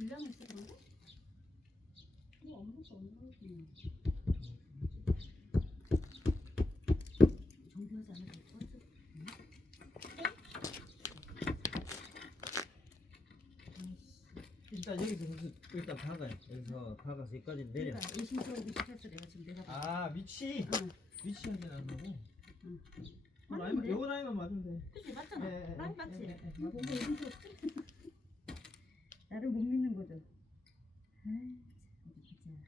불량했어 그런데? 뭐 아무것도 안 나오지. 정비하지 않아도 될 것 같아. 일단 여기서 일단 박아요. 여기서 박아서 여기까지 내려. 그러니까 의심스러우기 시작했어 내가 지금 내가 봐. 아 위치. 응. 위치 확인 안 하고. 응. 라인 요 라인만 맞으면 돼. 그치 맞잖아. 예, 예, 라인 예, 맞지? 예, 예. 뭐 보고 의심스럽지? 나를 못 믿는 거죠. 아이 어디 보자.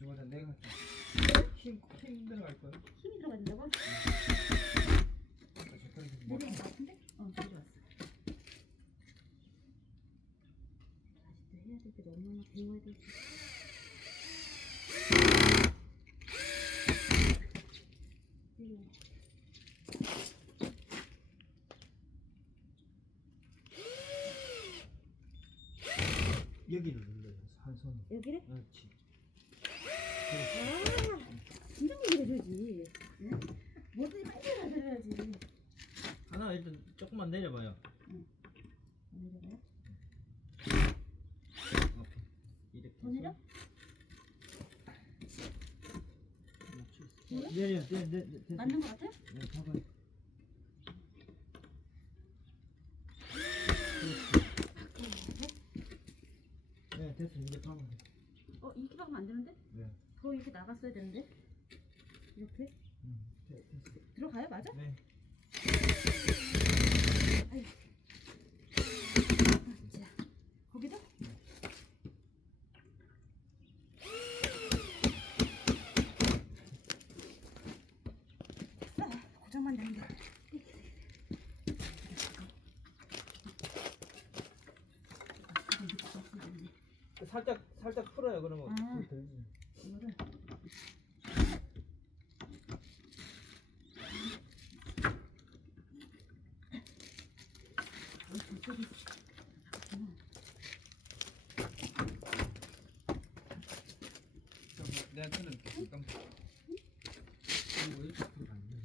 저거다 내가 할게. 힘 들어갈 거야. 힘이 들어가야 된다고? 뭐 내려온 것 같은데? 내려왔어. 아직도 해야 될 때도 얼마나 배워야 될지. 여기를 눌러요. 한 손. 여기를? 그렇지. 진정되게 해줘야지. 응? 뭐든지 빨리 만들어야지. 하나 일단 조금만 내려봐요. 내려가요? 오케이. 이렇게. 더 내려? 내려. 맞는 것 같아? 네, 잡아요. 네, 됐어. 이제 박아. 이렇게 박으면 안 되는데? 네. 더 이렇게 나갔어야 되는데? 이렇게? 됐어. 들어가요? 맞아? 네. 아이. 자, 거기도? 됐어. 고정만 되면 돼. 살짝 풀어요. 그러면 아. 들지. 이거를 저쪽이 내가 끊을게. 잠깐만. 이거 왜 이렇게 들어갔냐?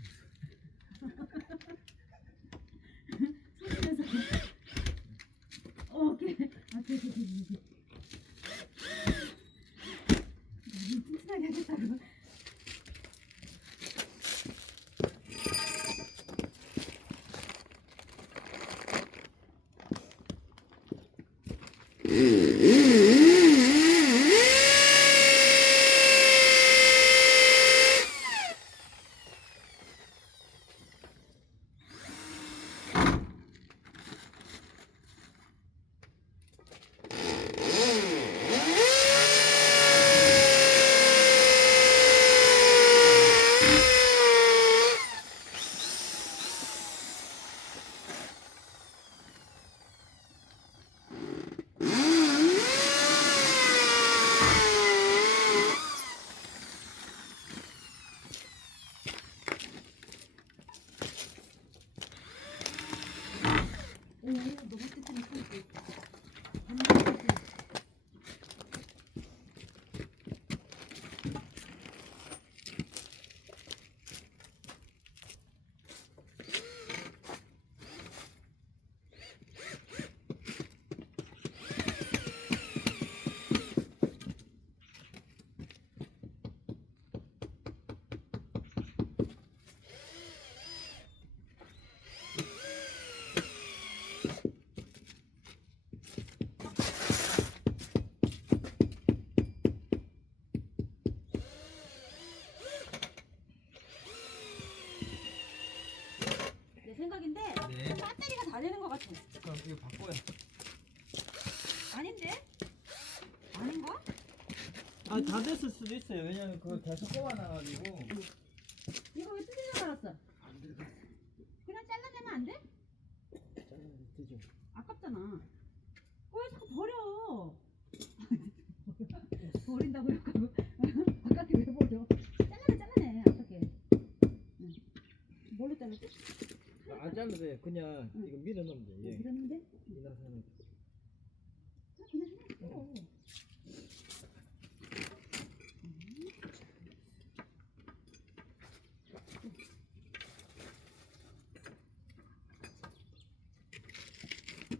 소리내서 오케이. 오케이. 튼튼하게 하겠다고. 오, 너무 튼튼해 소리. 내 생각인데 네. 배터리가 다 되는 것 같아. 그럼 이거 바꿔요. 아닌데? 아닌가? 아, 다 됐을 수도 있어요. 왜냐면 그걸 계속 뽑아놔가지고. 이거 왜 뜯는 줄 알았어? 안 들어갔어. 그냥 잘라내면 안 돼? 되죠. 아깝잖아. 왜 자꾸 버려? 버린다고 욕하고 아깝게 왜 버려? 잘라내 아깝게. 응. 뭘로 잘랐지? 안 잘라도 돼. 그냥 응. 이거 밀어 넣으면 돼. 예. 이러는데? 밀어서는. 그냥 해놨어.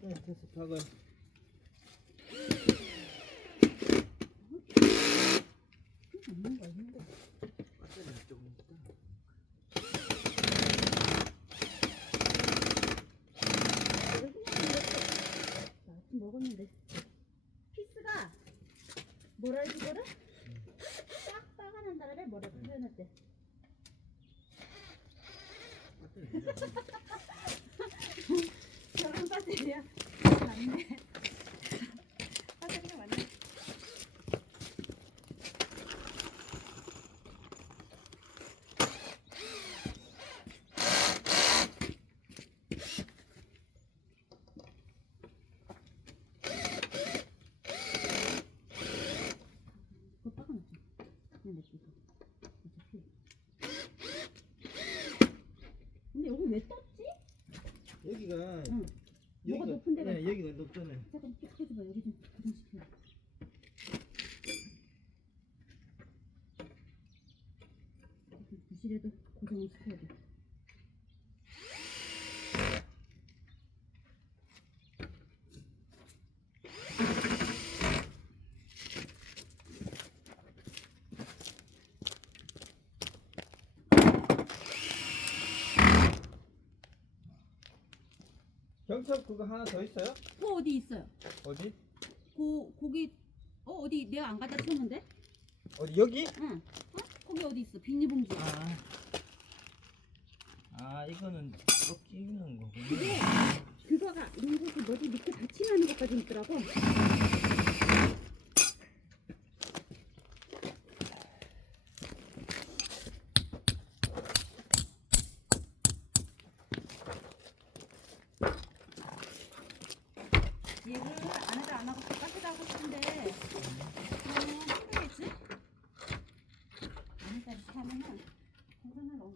네, 됐어. 박아요. 없는 거 있는데. 배터리가 조금 있다. 나 아침 먹었는데. 피스가 뭐라 이거를? 싹 빠가난다래 뭐라고 표현했대. 저런 배터리야. 맞네. 배터리가 맞네. 그거 빠가났어. 그냥 냅둬. 어차피. 근데 여기 왜 떴지? 여기가 응. 뭐가 높은 데가 네, 있어? 여기가 높잖아요. 잠깐 쭉 펴줘봐. 여기 좀 고정시켜. 부실에도 고정을 시켜야 돼. 경첩 그거 하나 더 있어요? 어디 있어요? 어디? 거기 어디 내가 안 가다 쳤는데? 어디 여기? 응. 거기 어디 있어? 비닐봉지. 이거는 또 끼우는 거구나. 그게 그거가 있는 곳이 뭐지? 밑에 받침하는 것까지 있더라고. 얘를 안에다 안 하고 바깥에다 하고 싶은데 힘들겠지? 안에다 이렇게 하면은 공간을 너무 많이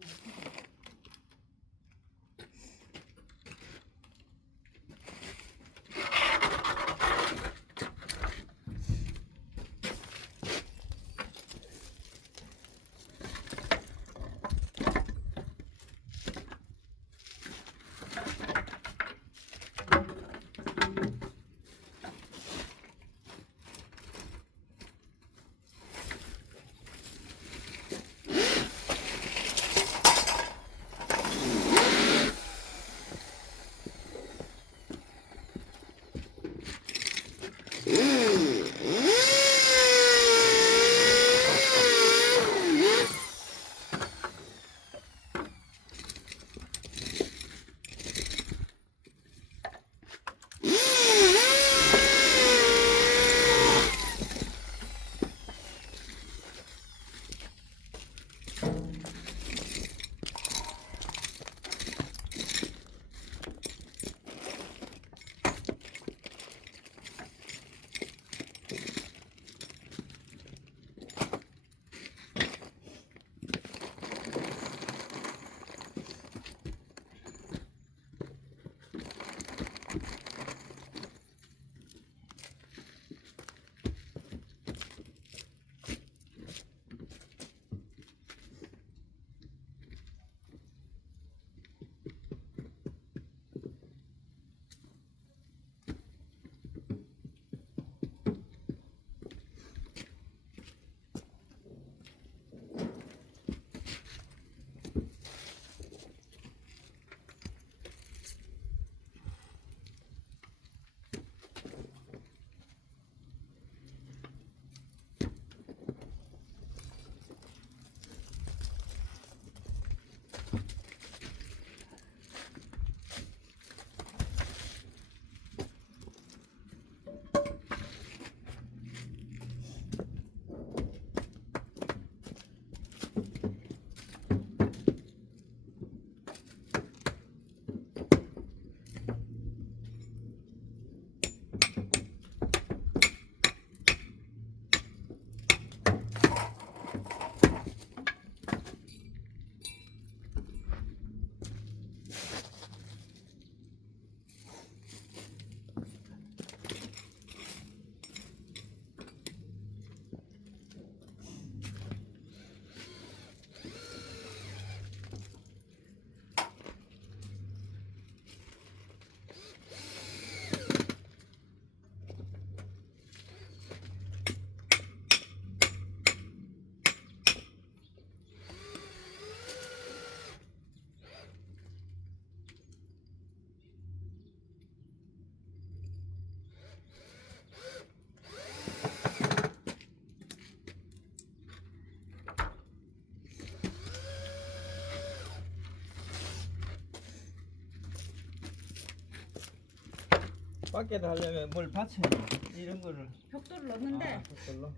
밖에다 하려면 뭘 받쳐야 돼. 이런 거를. 벽돌을 넣었는데 그걸로.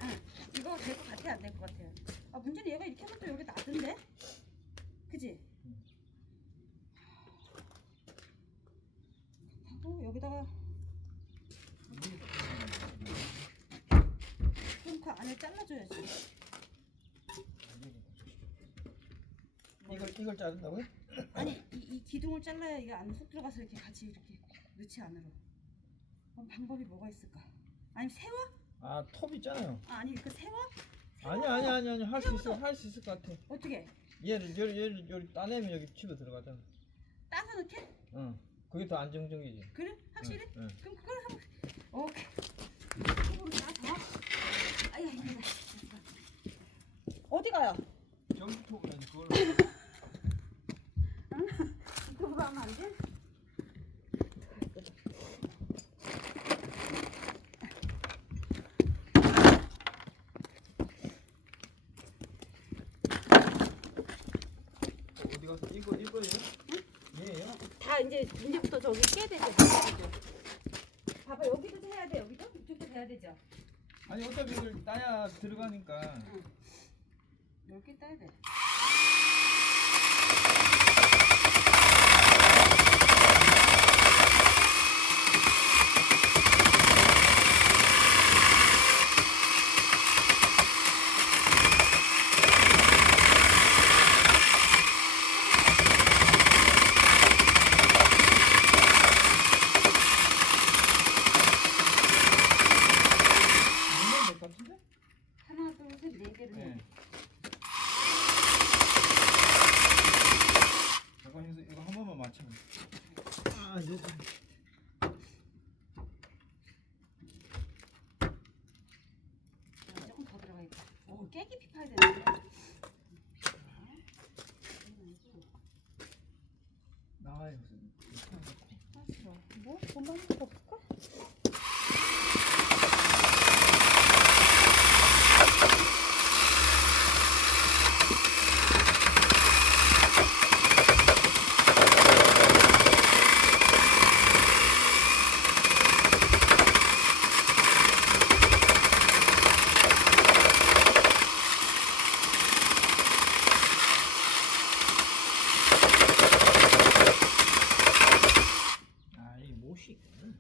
이거 될 것 같아 안 될 것 같아요? 아 문제는 얘가 이렇게 하면 또 여기 놔둔데? 그지? 하고 여기다가 그럼 그 안에 잘라줘야지. 이걸 자른다고요? 아니 이 기둥을 잘라야 이게 안에 쏙 들어가서 이렇게 같이 이렇게 넣지 안으로. 그럼 방법이 뭐가 있을까? 아니 세워? 아, 톱 있잖아요. 아니 그 세워? 아니 할 수 있을 것 같아. 어떻게? 얘를 여기 따내면 여기 집어 들어가잖아. 따서 넣게? 응. 그게 더 안정적이지. 그래? 확실히? 응. 그럼 그걸 한번 오케이. 손으로 따서. 아야 힘들다. 어디 가요? 전기톱은 그걸로. 그거 하면 안 돼? 어디 가서 이거예요? 응? 얘예요? 다 이제부터 저기 깨야 되죠. 봐봐 여기도 해야 돼. 여기도 이쪽도 해야 되죠. 아니 어차피 이걸 따야 들어가니까. 넓게 따야 돼. 넣으면 될 것 같은데? 하나, 둘, 셋, 네 개를 해. 네. 잠깐 해서 이거 한 번만 맞춰. 아, 네. 조금 더 들어가야겠다. 오, 깨 깊이 파야 되는데. 나와요. 뭐? 본방 거 없을까? 아, 이 못이 있구나.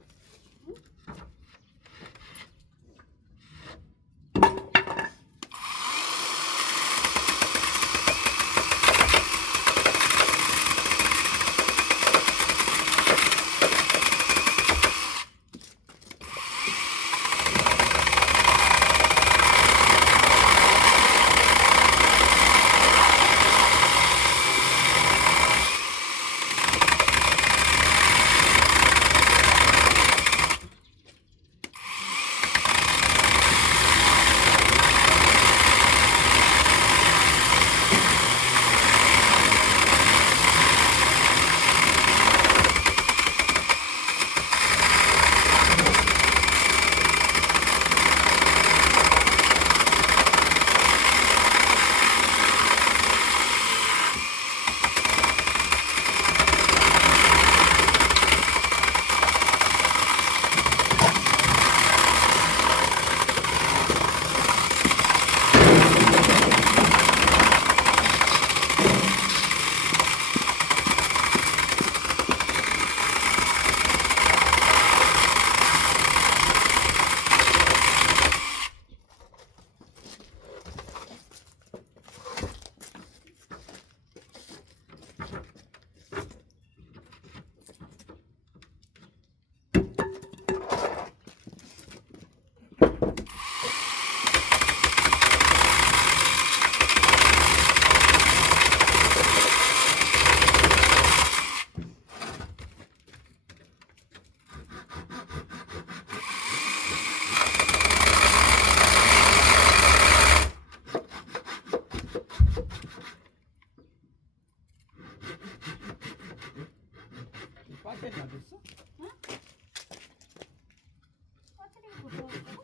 배터리 놔뒀어? 배터리가 고장났다고?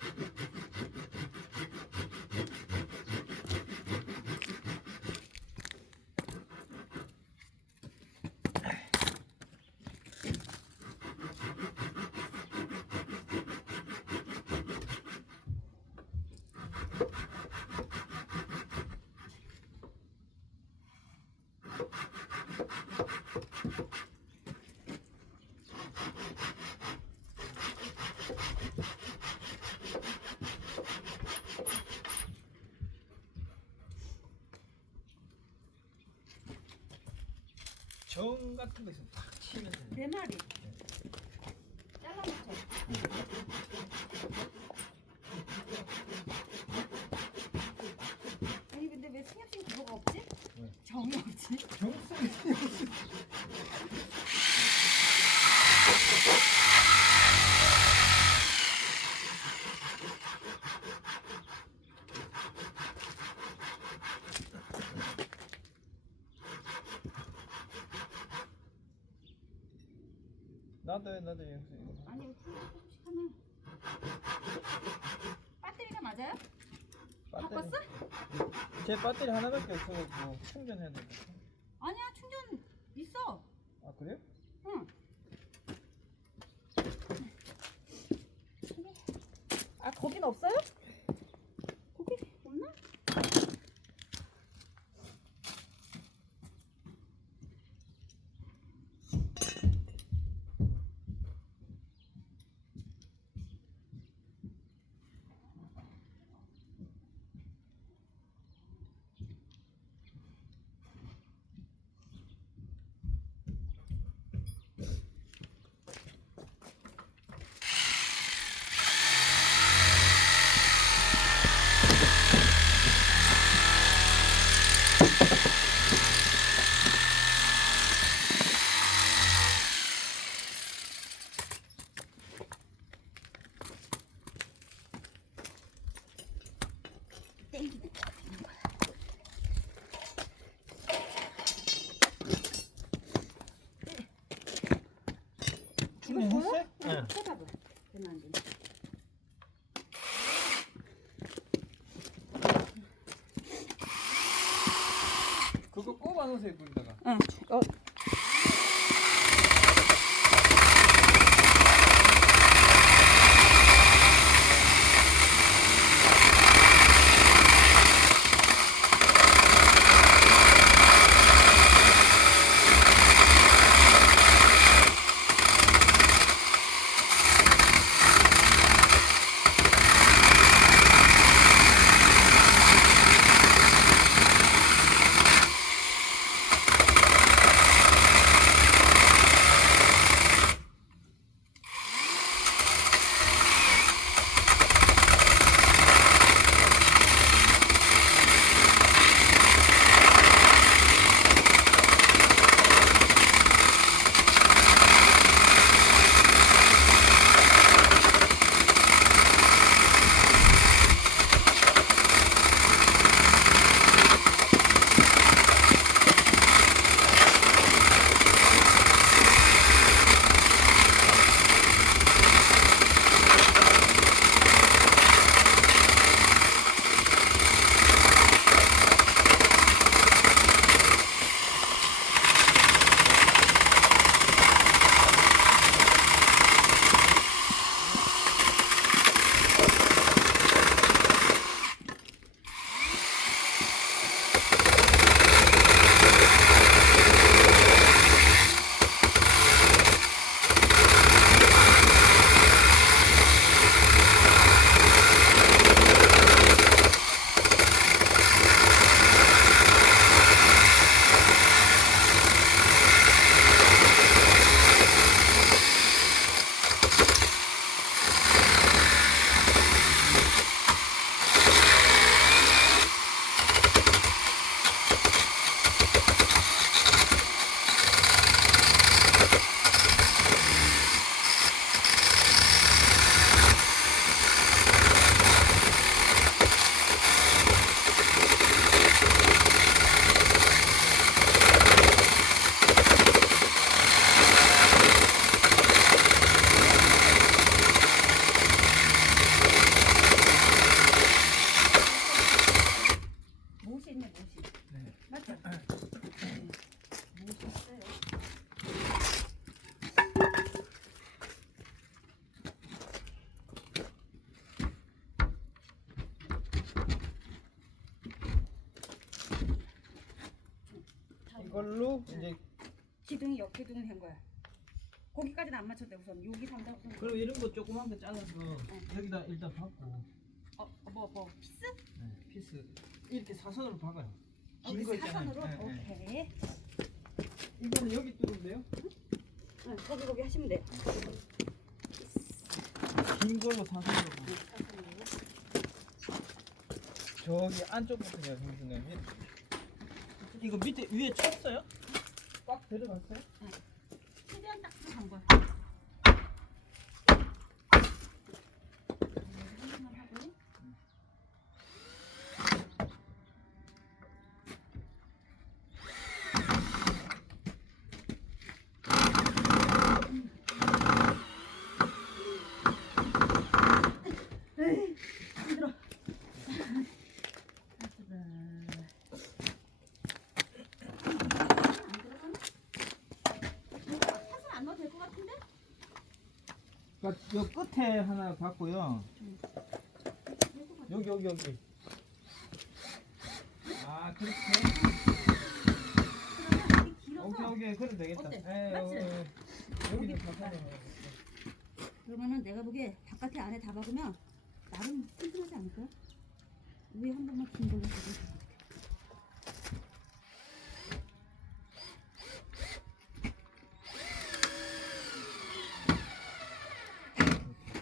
정 같은 거에서 탁 치면 돼요. 네 마리. 잘라놓죠. 아니 근데 왜 승엽 씨는 그거가 없지? 왜? 정이 없지? 정성이 나도 여기서 이거. 아니 이거 조금씩 하네. 배터리가 맞아요? 바꿨어? 제 배터리 하나밖에 없어가지고 충전해야 돼. 아니야 충전 있어. 아 그래요? 응. 아 거긴 없어요? 거기 없나? 땡기는 거 같은 거야. 충전했어요? 응. 쳐다봐. 되면 안 되나? 그거 꼽아 놓으세요 거기다가. 응. 못이 있네 못이. 네. 맞죠? 못이 있어요. 이걸로 이제 기둥이 옆기둥을 한 거야. 거기까지는 안 맞췄대 우선. 여기 산다 우선. 그럼 이런 거 조그만 거 잘라서 여기다 일단 박고. 뭐 피스? 네, 피스 이렇게 사선으로 박아요. 긴 여기 거 있잖아요. 사선으로? 네, 네. 오케이. 이거는 여기 뚫으면 돼요? 네, 거기 하시면 돼요. 긴 걸로 사선으로. 저기 안쪽부터요, 형수님. 이거 밑에 위에 쳤어요? 꽉 들어갔어요? 최대한 딱 들어간 거야. 하나만 하고. 에이, 힘들어. 사실 안 넣어도 될 것 같은데? 그러니까 요 끝에 하나 받고요. 여기. 아, 그렇게? 그러면 길어서 오케이. 그럼 되겠다. 어때? 예, 맞지? 여기도 사선으로. 그러면은 내가 보기에 바깥에 안에 다 박으면 나름 튼튼하지 않을까요? 위에 한 번만 긴 걸로 해도 될것 같아.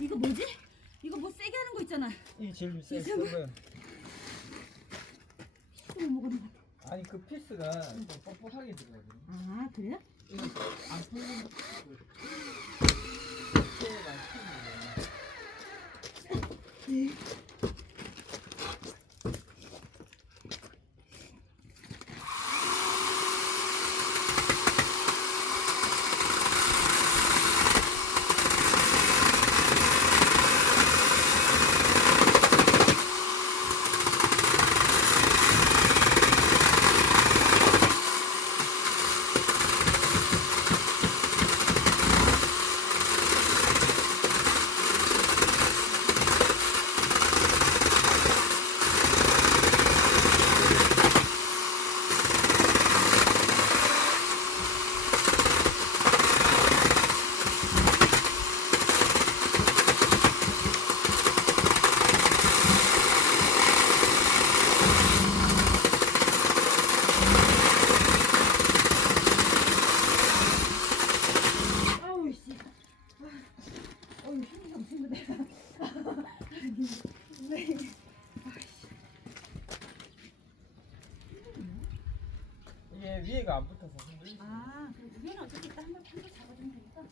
이거 뭐지? 이거 뭐 세게 하는 거 있잖아. 이 제일 센 이상해. 거예요. 또 먹는 것 같아. 아니 그 피스가 좀 뻑뻑하게 들어가거든요. 아 그래요? 이거 안 풀리는 피스고 피스가 안 풀리는 아우 씨. 어우 힘이 없으면 내가. 왜? 이게 위에가 안 붙어서 힘들지. 아 그럼 위에는 어차피 일단 한번 잡아주면 되니까.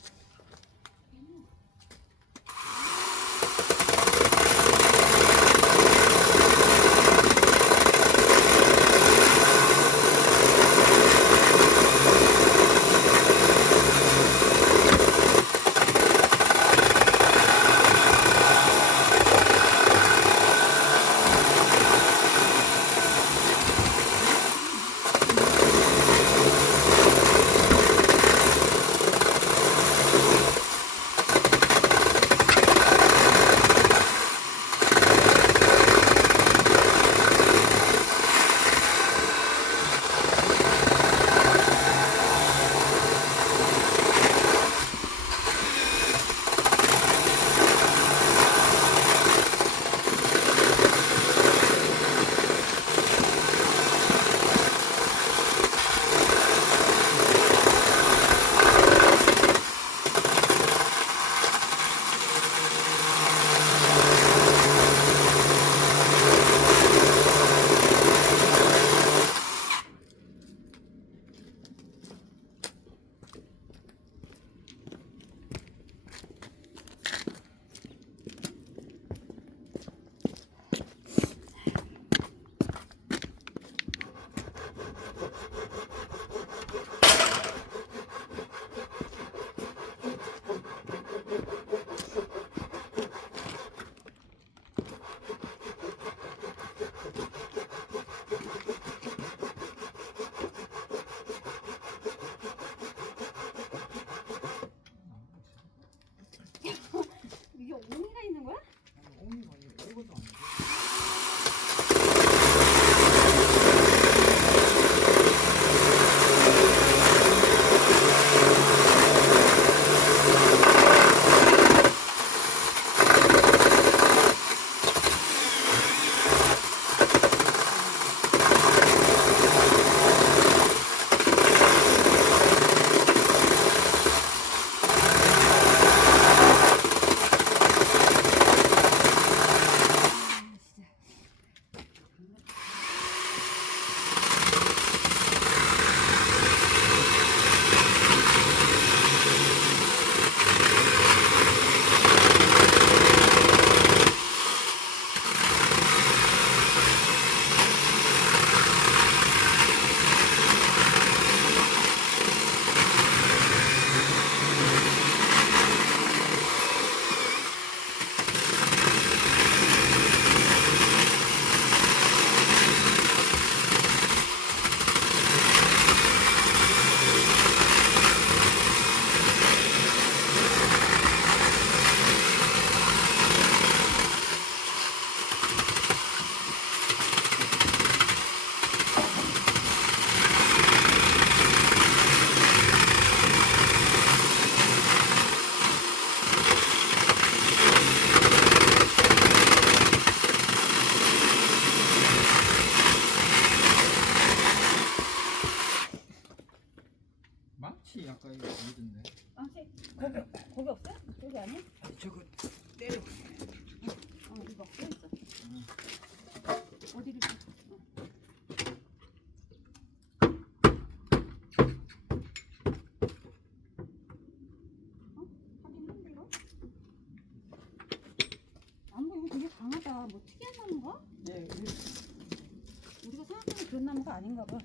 거기 없어요? 여기 아니야? 저거 때려. 이거 없어 있어. 어디를? 하긴 한데 이거? 나무가 이거 되게 강하다. 뭐 특이한 나무가? 네. 우리가 생각하는 그런 나무가 아닌가 봐.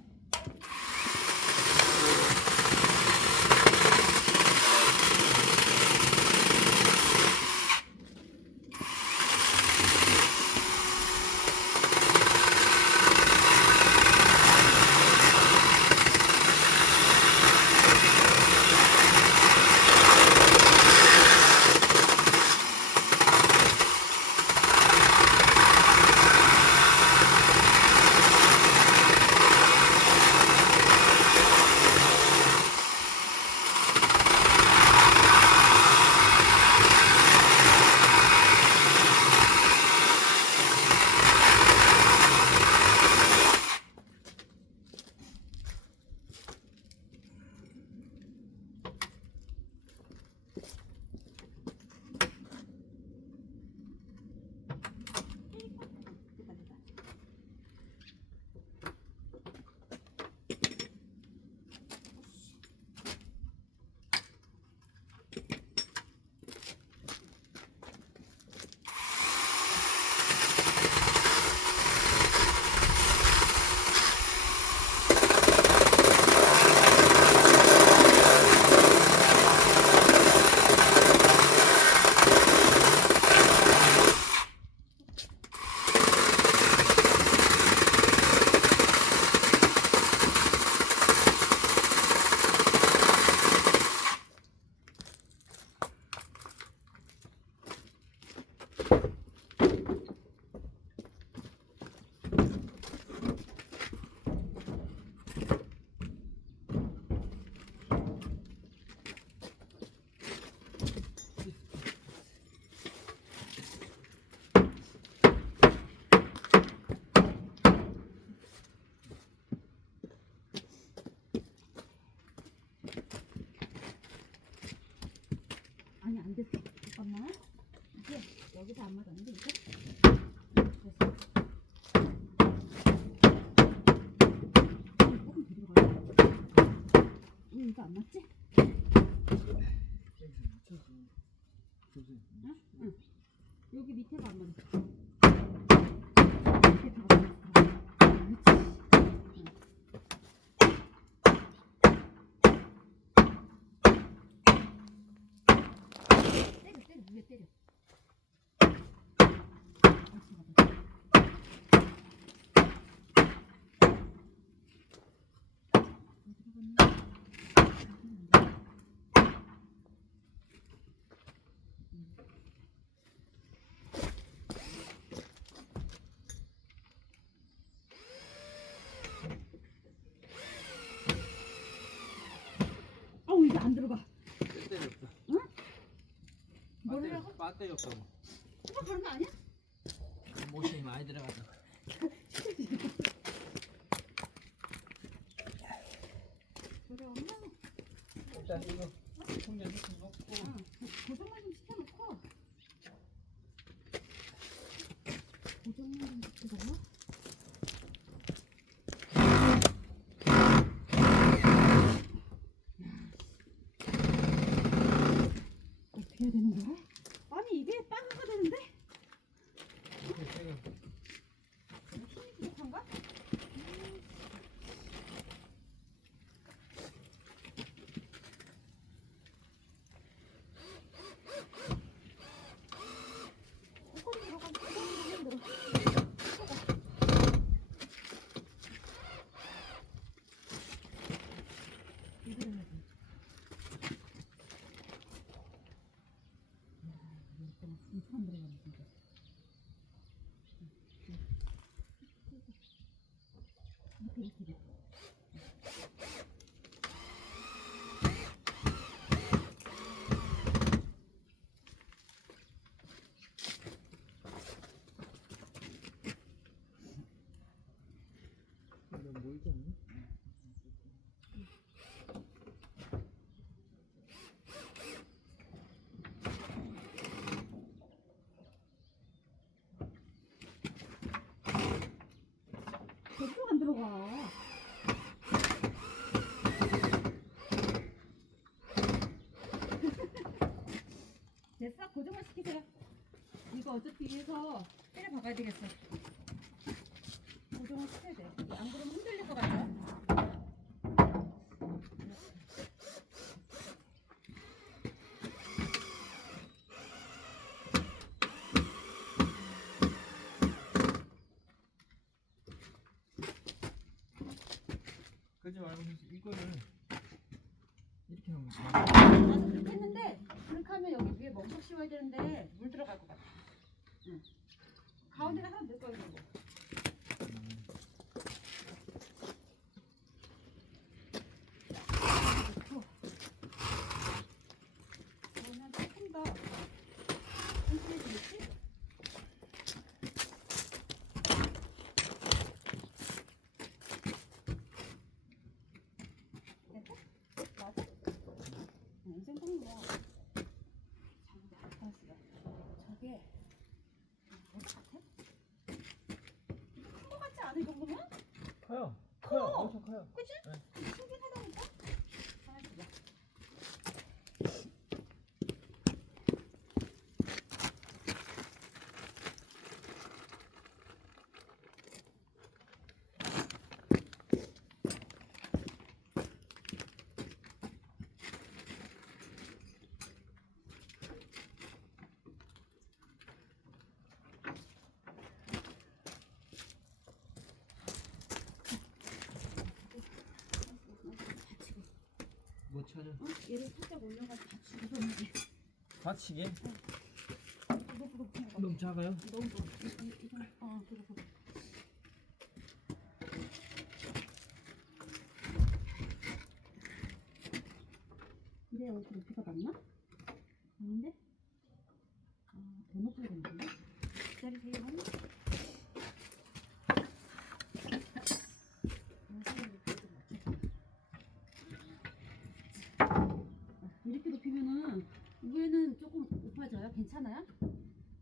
아니 안 됐어. 잠깐만. 이게 여기서 안 맞았는데 이게? 됐어. 조금 들어가요. 이거 안 맞지? 응? 응. 여기 밑에가 안 맞았어. 밑에 다 맞았어. 때려 위에 때려. 이게 안 들어가. 배터리 없다. 응? 뭐라고? 배터리 없다고. 이거 그런 거 아니야? 모션이 많이 들어가서. 그래 엄마. 일단 이거 충전 시켜 놓고. 고정만 좀 시켜놓고. 고정만 좀 시켜달라. 어떻게 해야 되는 거야? 아니 이게 빵가 되는데? 힘이 부족한가? 꼬리 들어가면 꼬리 들어가면 이거를 해야 돼. 처음 들어가는 진짜. 이렇게. 뭘 좀. 됐어? 고정을 시키세요. 이거 어차피 위에서 때려 박아야 되겠어. 고정을 시켜야 돼. 안 그러면 흔들릴 것 같죠? 그러지 말고 이거를 이렇게 하면 나도 그렇게 했는데 그렇게 하면 여기 위에 멍석 씌워야 되는데 물 들어갈 것 같아. 응. 가운데가 하면 될 거예요. 이거. 넣고. 그러면 조금 더 튼튼해지겠지? 됐어? 맞아? 이 정도면 뭐 자기가 바탕스가 저게 뭐 같아? 큰 거 같지 않아 이 정도면? 커요. 커! 엄청 커요. 그치? 네. 크긴 하다니까? 가만있어 봐. 받치고. 뭐 찾아? 어? 얘를 살짝 올려가지고 받치고 그러는데 받치게? 그거 그냥 봐. 너무 작아요? 너무 좋아. 이거 그거. 근데 여기 높이가 맞나? 아닌데? 더 높여야 되는데? 기다리세요. 이렇게 높이면은 위에는 조금 높아져요? 괜찮아요?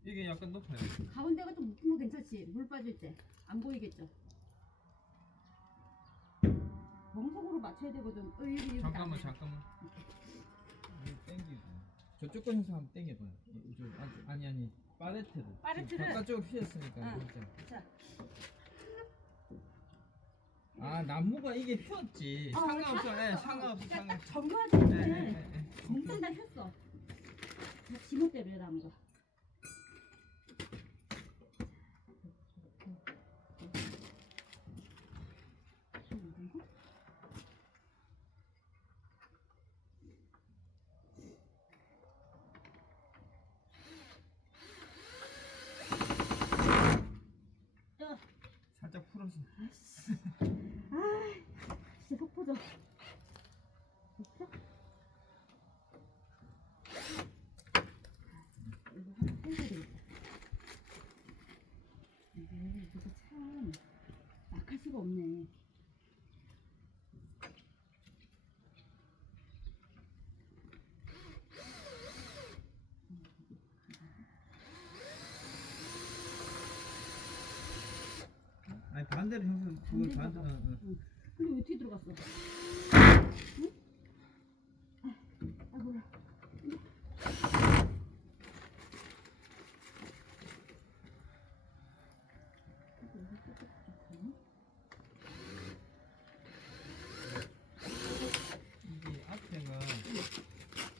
이게 약간 높아요. 가운데가 좀 높은 거 괜찮지? 물 빠질 때 안 보이겠죠? 멍석으로 맞춰야 되거든. 여기 잠깐만. 이거 당기고. 저쪽 거 해서 한번 당겨봐요. 아니. 파레트를. 파레트를? 바깥쪽으로 휘었으니까 응. 진짜. 자, 아 나무가 이게 휘었지. 상관없어. 네, 상관없어. 딱 상관없어. 정교하게 네, 했네. 네, 네. 정말 다 혔어. 지멋대로야 나무가. 살짝 풀어서. 진짜 속 터져. 됐어? 이거 하나 해야 되겠다. 이거 참 막할 수가 없네. 아니 반대로 형성 그걸 반대로. 응. 근데 왜 뒤에 들어갔어? 응? 아 몰라. 이게 앞에가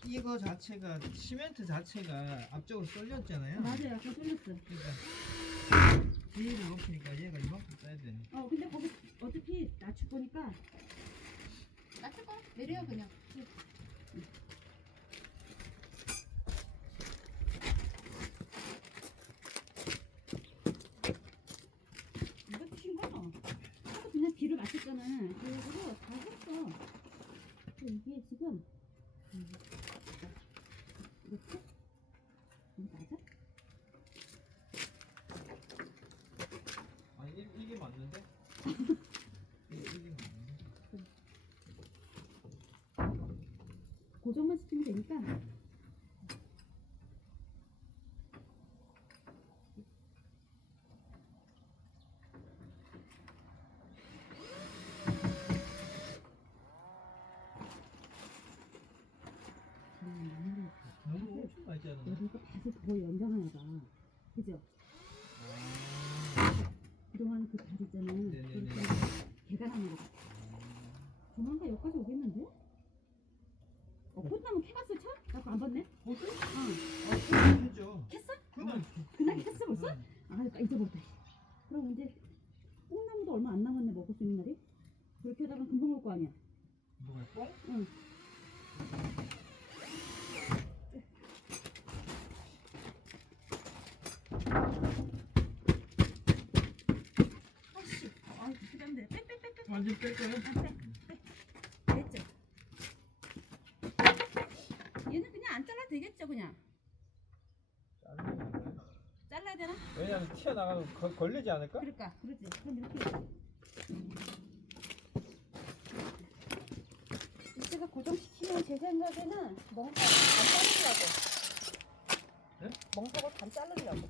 이거 자체가 시멘트 자체가 앞쪽으로 쏠렸잖아요. 맞아요. 약간 쏠렸어. 그러니까 비율을 높이니까 얘가 이만큼 써야 돼. 근데 거기 어차피 낮출 거니까 낮출 거 내려요 그냥. 이것도 쉰 거야. 아까 그냥 뒤를 맞췄잖아. 그래가지고 다 했어. 이게 지금 이렇게? 이거 맞아? 아니 이게 맞는데? 이게 맞는데? 고정만 시키면 되니까. 너무 엄청 많이 자르네. 여기가 다시 더 연장하나 봐. 그죠? 그동안 그 다리 있잖아. 네네네. 그렇게 개간하는 거 같아. 조만간 여기까지 오겠는데? 꽃나무 캐갔어, 차? 나 그거 안 봤네? 보드? 응. 했죠. 캤어? 그날 그날 캤어 벌써? 아, 잊어버렸다. 그럼 이제 뽕나무도 얼마 안 남았네, 먹을 수 있는 날이? 그렇게 하다가 금방 올 거 아니야? 뭐가 뽕? 응. 아씨, 아이 부담돼. 빼. 완전 뺄 거예요? 빼. 됐죠? 얘는 그냥 안 잘라도 되겠죠, 그냥? 잘라야 되나? 왜냐면 튀어나가면 걸리지 않을까? 그러니까, 그러지. 그럼 이렇게. 이때가 고정시키면 제 생각에는 멍석을 반 자르려고. 네? 멍석을 반 자르려고.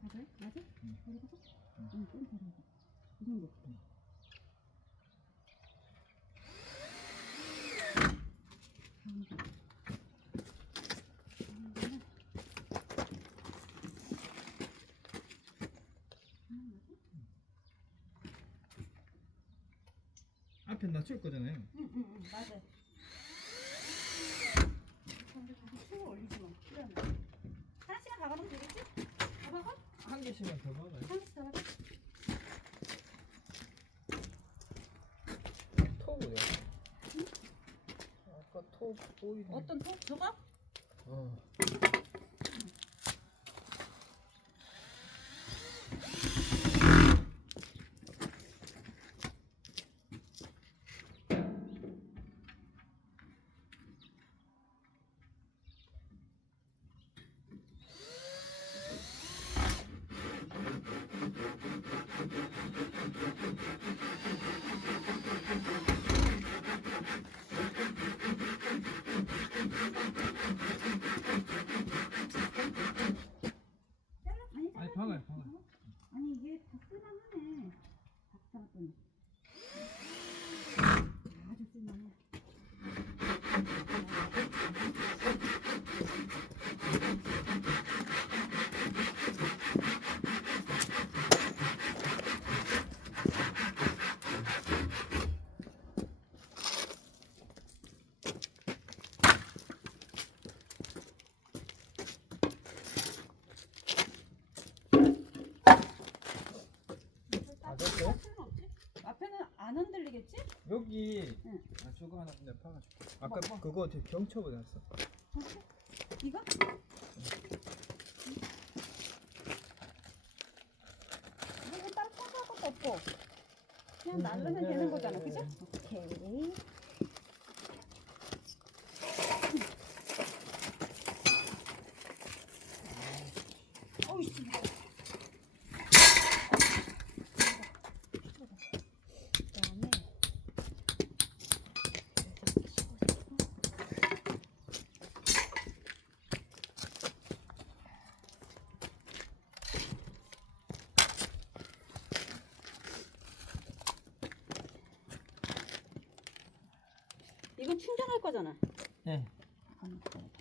맞아요? 맞아? 버려봐. 응, 좀 버려봐. 이 정도. 앞에 낮출 거잖아요. 응, 맞아. 근데 다시 춤을 올리지 마. 그러면 하나씩만 박아놓으면 되겠지? 더 박아? 한 개씩만 더 박아요. 하나씩 더 박아. 톱이요. 아까 톱 보이네. 어떤 톱? 저거? 어. 아니 박아요. 아니 이게 다 쓸만하네. 다 잡았더니 아주 쓸만해. 다 됐어요? 앞에는 안 흔들리겠지? 여기 응. 아 저거 하나 내가 박아줄게. 아까 뭐? 그거 되게 경첩을 했어. 이거? 이거 따로 청소할 것도 없고 그냥 날르면 되는 거잖아, 그죠? 오케이. 어이씨. 그다음에 이건 충전할 거잖아. 네. 잠깐만 기다려봐.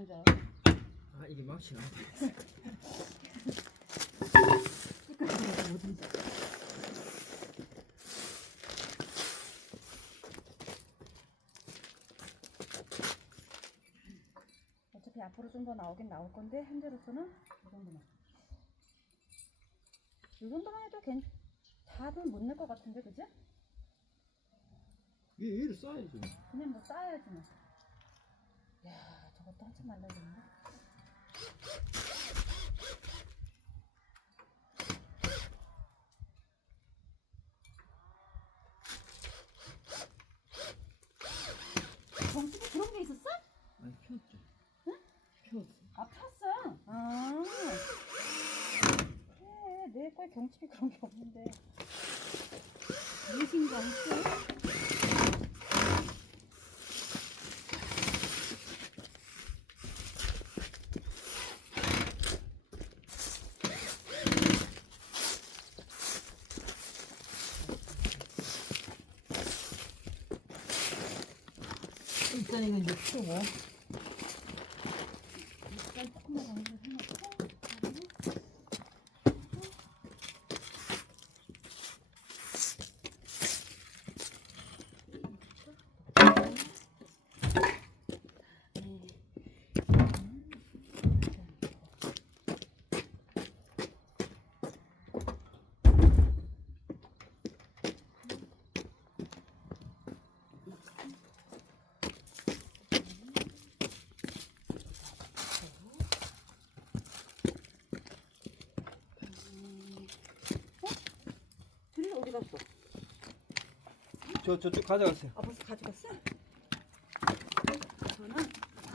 동전. 아 이게 맛이 나. 색깔이 뭐든지. 어차피 앞으로 좀 더 나오긴 나올 건데 현재로서는 이 정도만. 이 정도만 해도 답은 못 낼 것 같은데, 그지? 위에 위를 써야지. 그냥 뭐 쌓아야지 뭐. 야, 저것도 한참 말라야겠네. 정수기 그런 게 있었어? 아니 폈죠. 응? 폈어. 아, 폈어. 아. 그래, 내 거에 경칩이 그런 게 없는데. 무슨 경칩? 일단 이거 이제 펴고. 일단 조금만 더 해놓고. 드릴 어디 갔어? 저쪽 가져갔어요. 아, 벌써 가져갔어? 저는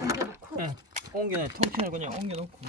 옮겨놓고. 네. 옮겨놔. 통째로 그냥 옮겨놓고.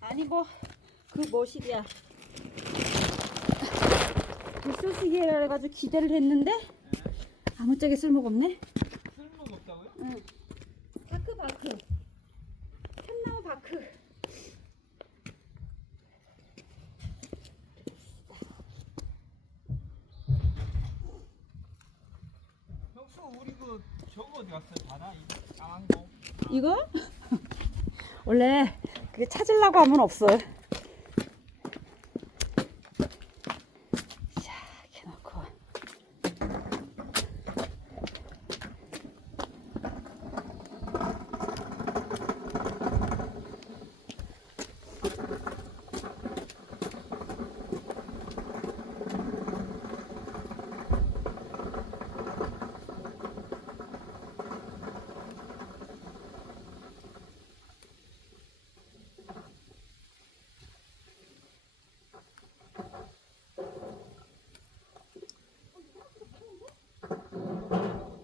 아니 뭐 그 뭐시기야 불쏘시개라 해가지고 기대를 했는데 아무짝에 쓸모가 없네. 쓸모가 없다고요? 응. 바크 참나무 바크. 형수 우리 그 저거 어디 갔어요? 바다 이 까만 거. 이거 원래 그게 찾으려고 하면 없어요. 자, 이렇게 놓고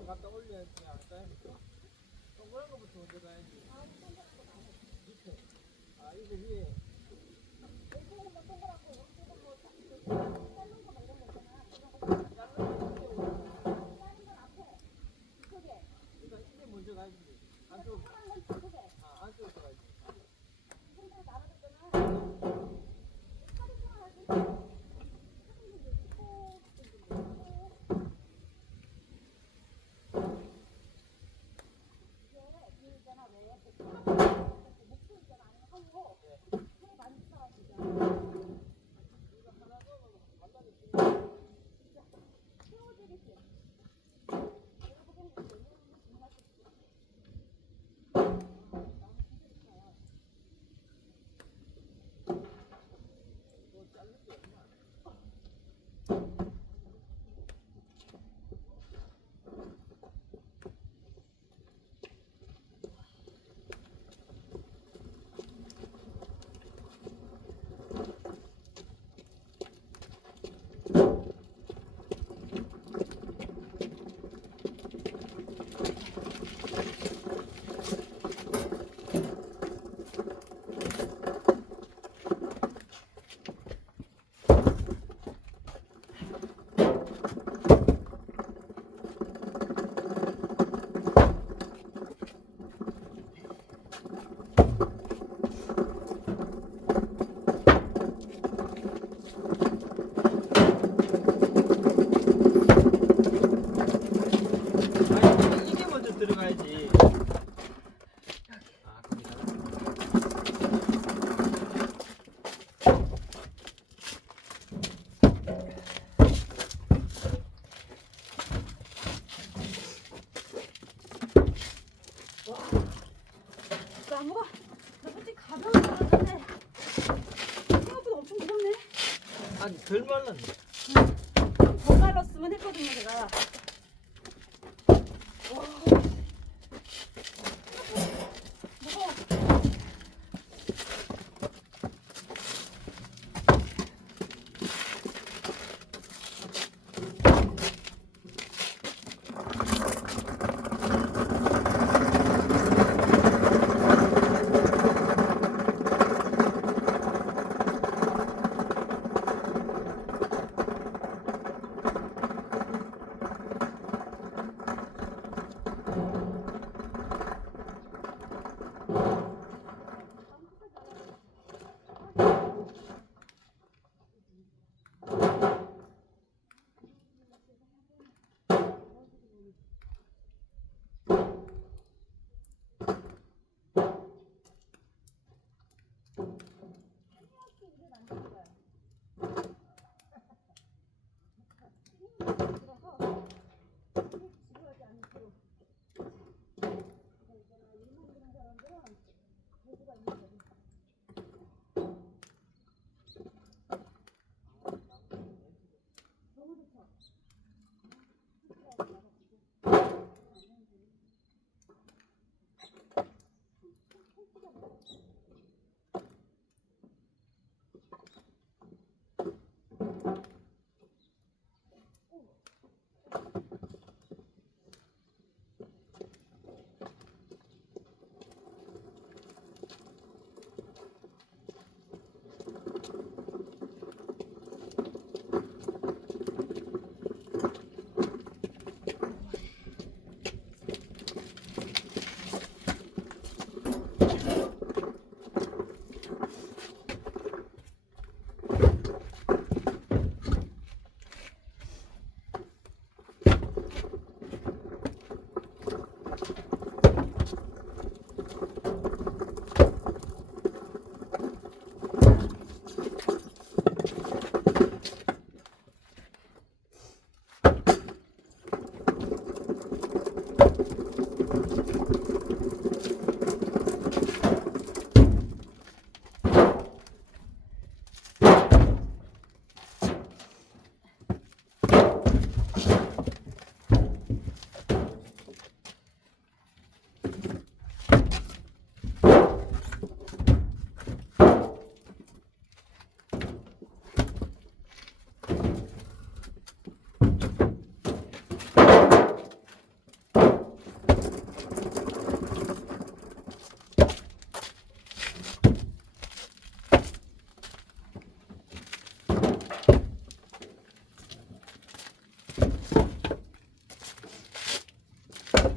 갖다 올려야 되지 않을까요? 동그란 거부터 먼저 가야지. 밑에. 아 이거 위에. 일단 이게 먼저 가야지. 안쪽. 아 안쪽으로 가야지. 아니 덜 말랐네. 더 말랐으면 했거든요 제가. 와. 무거워.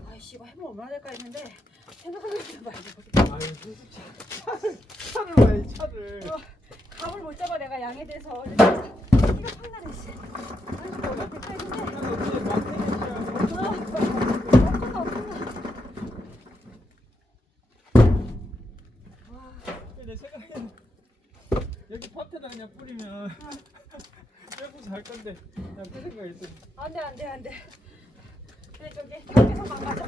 아이씨 이거 해보면 얼마나 될까 했는데 생각해보니까 말이야. 아유 차를 와야지 차를. 감을 못 잡아 내가 양에 대해서. 진짜 피가 팍 나네. 씨. 아이고 너무 됐다 했는데. 어떻게 막내시야. 어떡나 어떡나. 와. 내 생각에는 여기 밭에다 그냥 뿌리면 빼고 잘 건데 난 그 생각했어. 안돼. 근데 저기 밖에서 망가져.